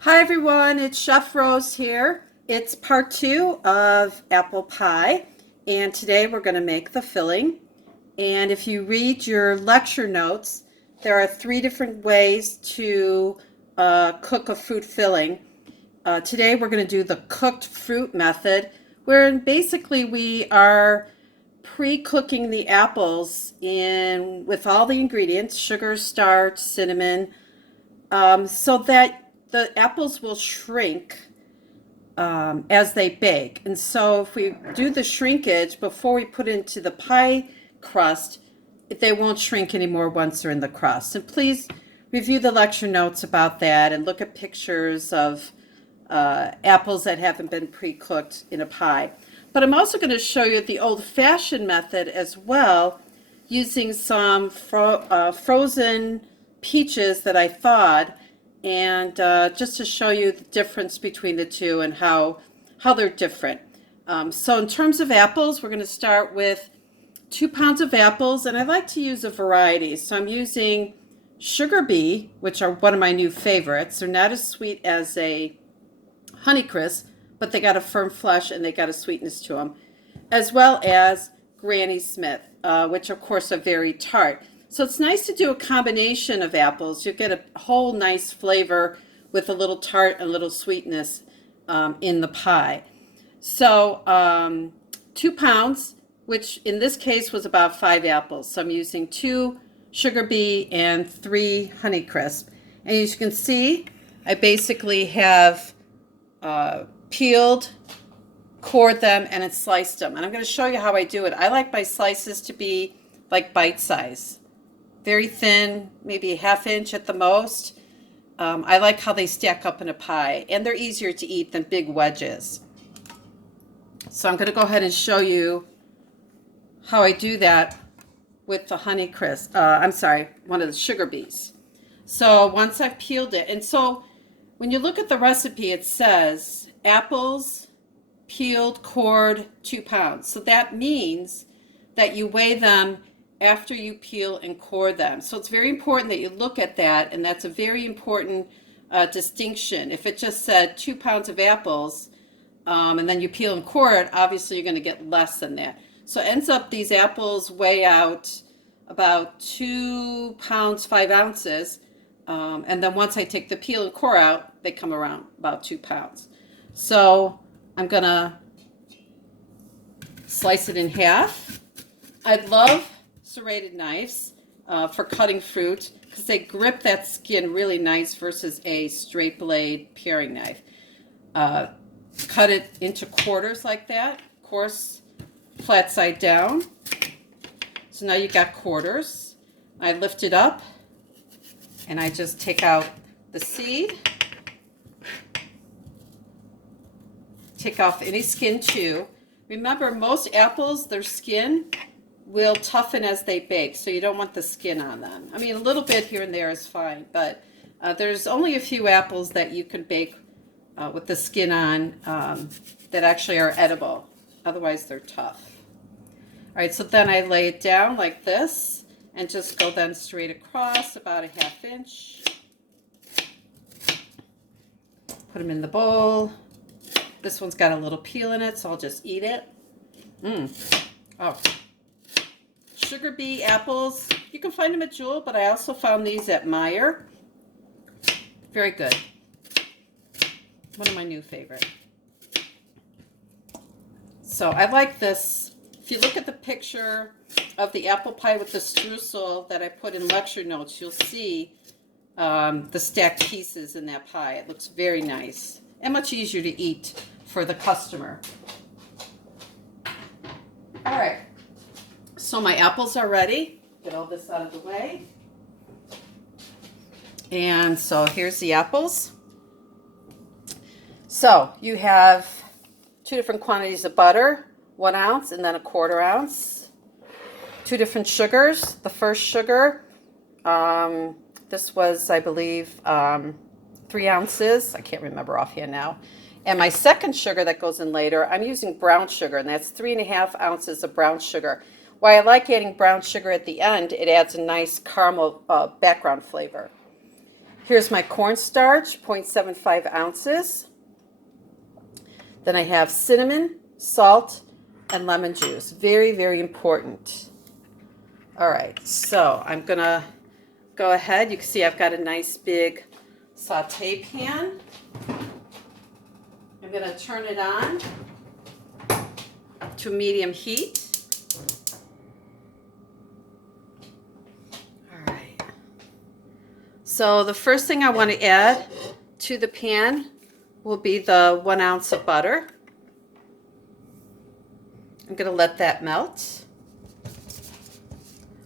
Hi everyone, it's Chef Rose here. It's part two of apple pie, and today we're going to make the filling. And if you read your lecture notes, there are three different ways to cook a fruit filling. Today we're going to do the cooked fruit method, where basically we are pre-cooking the apples in with all the ingredients, sugar, starch, cinnamon, so that the apples will shrink as they bake. And so if we do the shrinkage before we put into the pie crust, they won't shrink anymore once they're in the crust. And please review the lecture notes about that and look at pictures of apples that haven't been pre-cooked in a pie. But I'm also going to show you the old-fashioned method as well, using some frozen peaches that I thawed, and just to show you the difference between the two and how they're different. So in terms of apples, we're going to start with 2 pounds of apples, and I like to use a variety. So I'm using Sugar Bee, which are one of my new favorites. They're not as sweet as a Honeycrisp, but they got a firm flesh and they got a sweetness to them, as well as Granny Smith, which of course are very tart. So it's nice to do a combination of apples. You get a whole nice flavor with a little tart and a little sweetness in the pie. So 2 pounds, which in this case was about 5 apples. So I'm using 2 Sugar Bee and 3 Honeycrisp. And as you can see, I basically have peeled, cored them, and then sliced them. And I'm going to show you how I do it. I like my slices to be like bite size, very thin, maybe a ½ inch at the most. I like how they stack up in a pie, and they're easier to eat than big wedges. So I'm going to go ahead and show you how I do that with the Honeycrisp. I'm sorry, one of the Sugar Bees. So once I've peeled it, and so when you look at the recipe, it says apples peeled, cored, 2 pounds. So that means that you weigh them after you peel and core them. So it's very important that you look at that, and that's a very important distinction. If it just said 2 pounds of apples, and then you peel and core it, obviously you're going to get less than that. So it ends up these apples weigh out about 2 pounds, 5 ounces. And then once I take the peel and core out, they come around about 2 pounds. So I'm gonna slice it in half. I love serrated knives for cutting fruit because they grip that skin really nice versus a straight blade paring knife. Cut it into quarters like that, of course, flat side down. So now you got quarters. I lift it up and I just take out the seed, take off any skin too. Remember, most apples, their skin will toughen as they bake, so you don't want the skin on them. I mean, a little bit here and there is fine, but there's only a few apples that you can bake with the skin on that actually are edible. Otherwise, they're tough. All right, so then I lay it down like this and just go then straight across about a ½ inch. Put them in the bowl. This one's got a little peel in it, so I'll just eat it. Oh, Sugar Bee apples. You can find them at Jewel, but I also found these at Meijer. Very good. One of my new favorite. So I like this. If you look at the picture of the apple pie with the streusel that I put in lecture notes, you'll see the stacked pieces in that pie. It looks very nice and much easier to eat for the customer. All right, so my apples are ready. Get all this out of the way. And so here's the apples. So you have 2 different quantities of butter, 1 ounce and then a 1/4 ounce. 2 different sugars. The first sugar, this was, I believe, 3 ounces. I can't remember offhand now. And my second sugar that goes in later, I'm using brown sugar, and that's 3½ ounces of brown sugar. Why I like adding brown sugar at the end, it adds a nice caramel background flavor. Here's my cornstarch, 0.75 ounces. Then I have cinnamon, salt, and lemon juice. Very, very important. All right, so I'm gonna go ahead. You can see I've got a nice big saute pan. I'm gonna turn it on to medium heat. All right. So the first thing I want to add to the pan will be the 1 ounce of butter. I'm going to let that melt.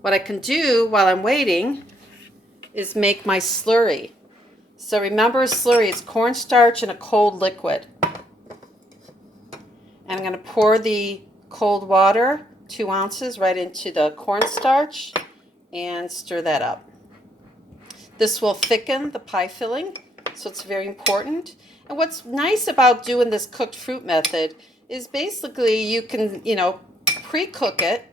What I can do while I'm waiting is make my slurry. So remember, a slurry is cornstarch in a cold liquid. And I'm going to pour the cold water, 2 ounces, right into the cornstarch and stir that up. This will thicken the pie filling, so it's very important. And what's nice about doing this cooked fruit method is basically you can, pre-cook it,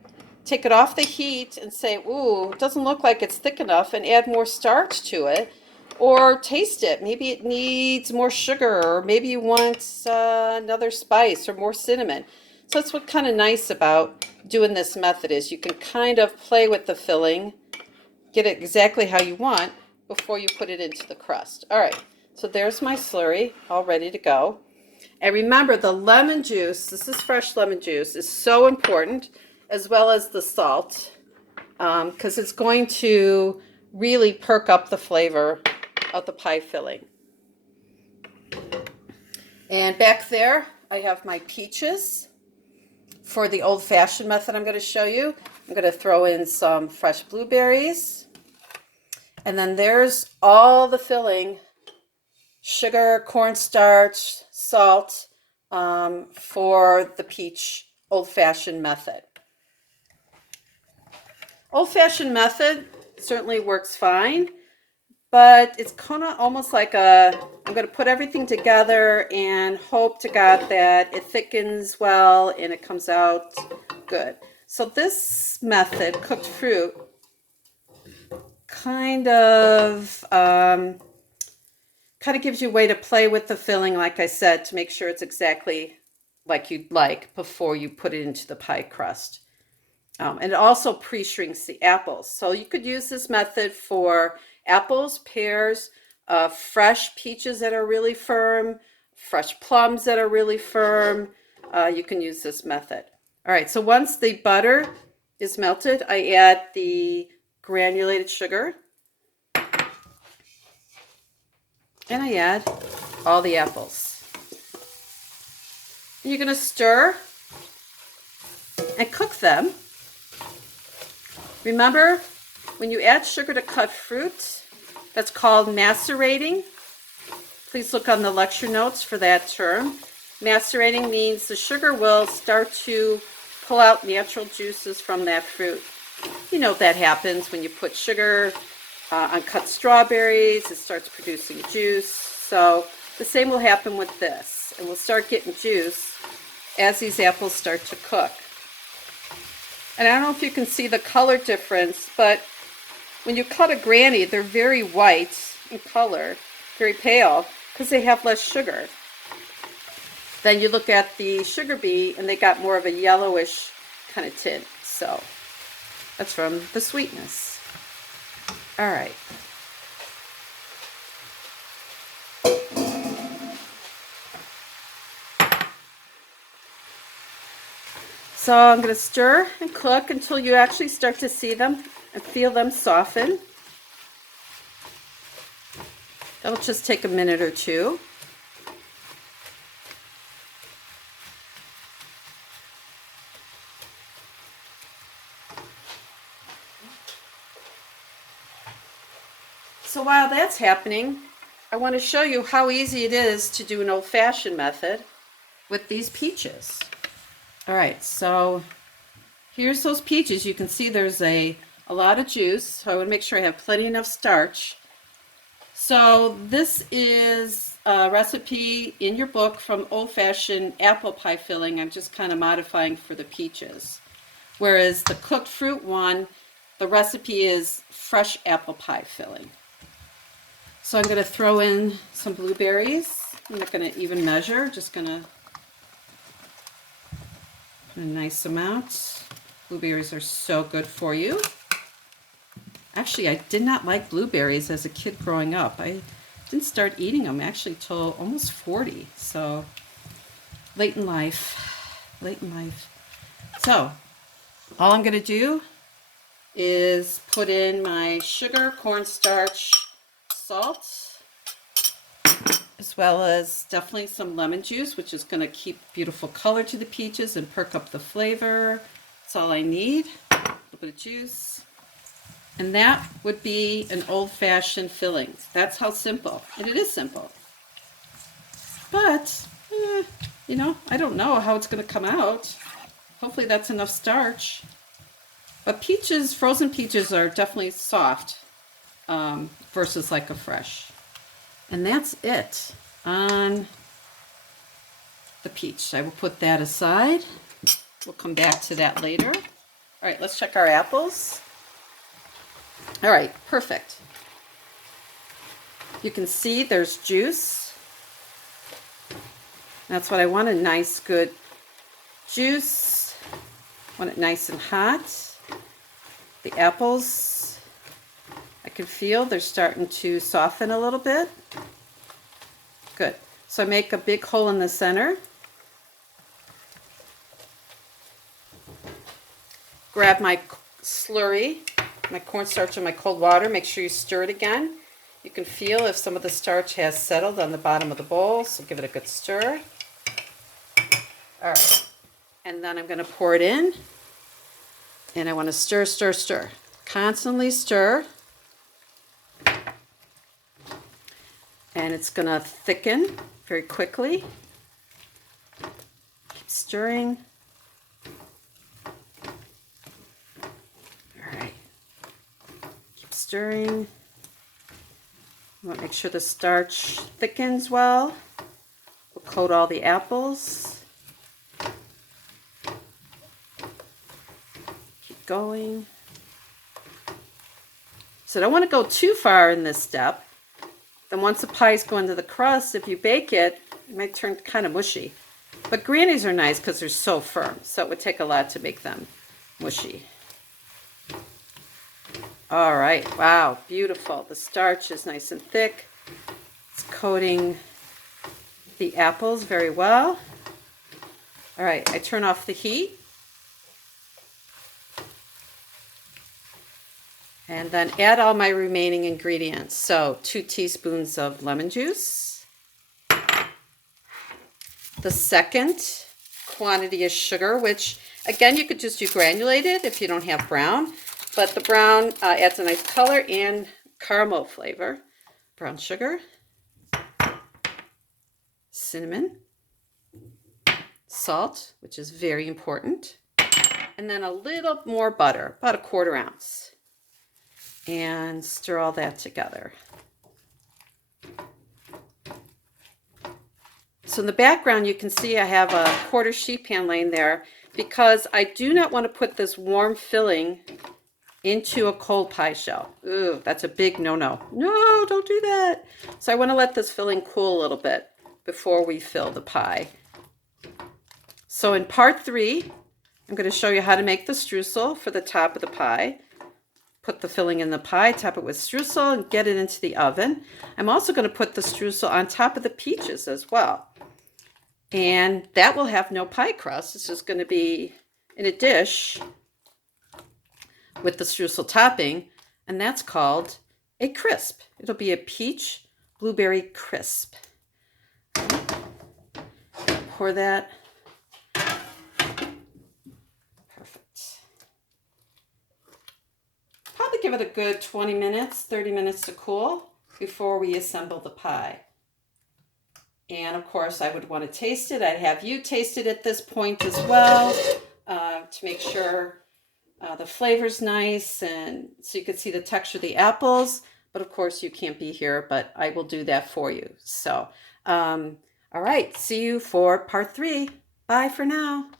take it off the heat and say, ooh, it doesn't look like it's thick enough, and add more starch to it. Or taste it. Maybe it needs more sugar, or maybe you want another spice or more cinnamon. So that's what's kind of nice about doing this method is you can kind of play with the filling, get it exactly how you want before you put it into the crust. All right, so there's my slurry all ready to go. And remember, the lemon juice, this is fresh lemon juice, is so important, as well as the salt, because it's going to really perk up the flavor of the pie filling. And back there, I have my peaches. For the old-fashioned method I'm going to show you, I'm going to throw in some fresh blueberries. And then there's all the filling, sugar, cornstarch, salt, for the peach old-fashioned method. Old-fashioned method certainly works fine, but it's kind of almost like I'm going to put everything together and hope to God that it thickens well and it comes out good. So this method, cooked fruit, kind of gives you a way to play with the filling, like I said, to make sure it's exactly like you'd like before you put it into the pie crust. And it also pre-shrinks the apples. So you could use this method for apples, pears, fresh peaches that are really firm, fresh plums that are really firm. You can use this method. All right, so once the butter is melted, I add the granulated sugar. And I add all the apples. You're going to stir and cook them. Remember, when you add sugar to cut fruit, that's called macerating. Please look on the lecture notes for that term. Macerating means the sugar will start to pull out natural juices from that fruit. You know that happens when you put sugar on cut strawberries, it starts producing juice. So the same will happen with this, and we'll start getting juice as these apples start to cook. And I don't know if you can see the color difference, but when you cut a granny, they're very white in color, very pale, because they have less sugar. Then you look at the sugar beet, and they got more of a yellowish kind of tint. So that's from the sweetness. All right. So I'm going to stir and cook until you actually start to see them and feel them soften. That'll just take a minute or two. So while that's happening, I want to show you how easy it is to do an old-fashioned method with these peaches. All right, so here's those peaches. You can see there's a lot of juice, so I want to make sure I have plenty enough starch. So this is a recipe in your book from old-fashioned apple pie filling. I'm just kind of modifying for the peaches. Whereas the cooked fruit one, the recipe is fresh apple pie filling. So I'm going to throw in some blueberries. I'm not going to even measure, just going to put a nice amount. Blueberries are so good for you. Actually, I did not like blueberries as a kid growing up. I didn't start eating them actually till almost 40. So late in life, late in life. So all I'm going to do is put in my sugar, cornstarch, salt, as well as definitely some lemon juice, which is going to keep beautiful color to the peaches and perk up the flavor. That's all I need. A little bit of juice. And that would be an old-fashioned filling. That's how simple. And it is simple. But, you know, I don't know how it's going to come out. Hopefully that's enough starch. But peaches, frozen peaches are definitely soft versus like a fresh. And that's it on the peach. I will put that aside. We'll come back to that later. All right, let's check our apples. All right, perfect. You can see there's juice. That's what I want, a nice good juice. I want it nice and hot. The apples, I can feel they're starting to soften a little bit. Good. So I make a big hole in the center. Grab my slurry, my cornstarch and my cold water. Make sure you stir it again. You can feel if some of the starch has settled on the bottom of the bowl, so give it a good stir. All right. And then I'm going to pour it in. And I want to stir, stir, stir. Constantly stir. And it's going to thicken very quickly. Keep stirring. All right. Keep stirring. You want to make sure the starch thickens well. We'll coat all the apples. Keep going. So don't want to go too far in this step. Then once the pies go into the crust, if you bake it, it might turn kind of mushy. But grannies are nice because they're so firm, so it would take a lot to make them mushy. All right, wow, beautiful. The starch is nice and thick. It's coating the apples very well. All right, I turn off the heat. And then add all my remaining ingredients. So 2 teaspoons of lemon juice. The second quantity is sugar, which again, you could just do granulated if you don't have brown. But the brown adds a nice color and caramel flavor. Brown sugar. Cinnamon. Salt, which is very important. And then a little more butter, about 1/4 ounce. And stir all that together. So in the background you can see I have a 1/4 sheet pan laying there because I do not want to put this warm filling into a cold pie shell. Ooh, that's a big no-no. No, don't do that. So I want to let this filling cool a little bit before we fill the pie. So in part 3, I'm going to show you how to make the streusel for the top of the pie. Put the filling in the pie, top it with streusel, and get it into the oven. I'm also going to put the streusel on top of the peaches as well. And that will have no pie crust. It's just going to be in a dish with the streusel topping, and that's called a crisp. It'll be a peach blueberry crisp. Pour that. Probably give it a good 20 minutes, 30 minutes to cool before we assemble the pie. And of course, I would want to taste it. I'd have you taste it at this point as well to make sure the flavor's nice and so you can see the texture of the apples. But of course, you can't be here, but I will do that for you. So, all right, see you for part 3. Bye for now.